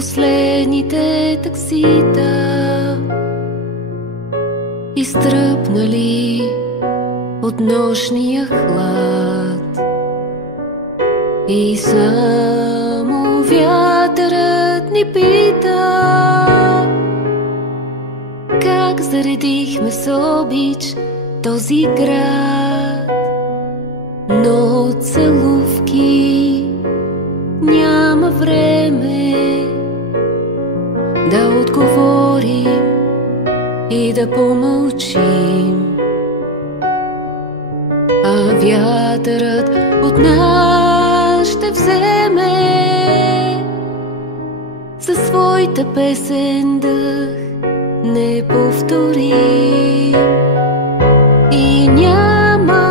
последните таксита, изтръпнали от нощния хлад, и само вятърът ни пита как заредихме с обич този град. Но от целувки няма време да отговорим и да помълчим, а вятърът от нас ще вземе със своята песен дъх неповторим, и няма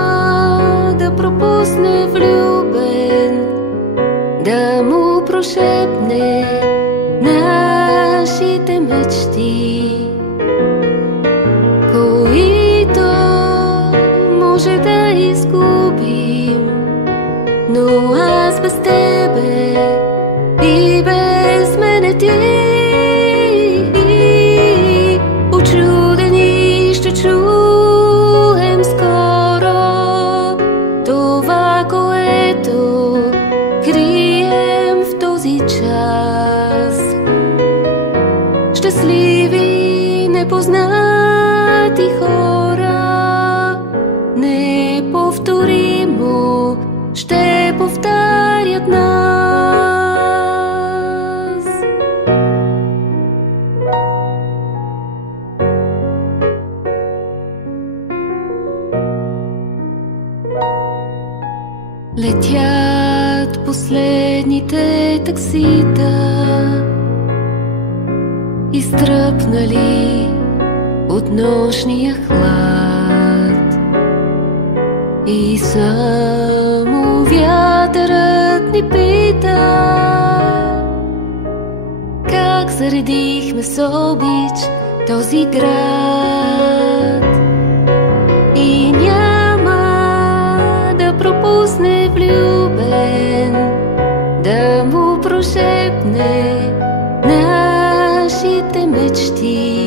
да пропусне влюбен да му прошепне нашите мечти, които може да изгубим. Но аз без тебе и без мене ти, очудени ще чуем скоро това, което крием в този час. Щастливи, непознати хора, неповторимо ще повтарят нас. Летят последните таксита, изтръпнали от нощния хлад, и само вятърът ни пита как заредихме с обич този град, и няма да пропусне влюбен да му прошепне нашите мечти.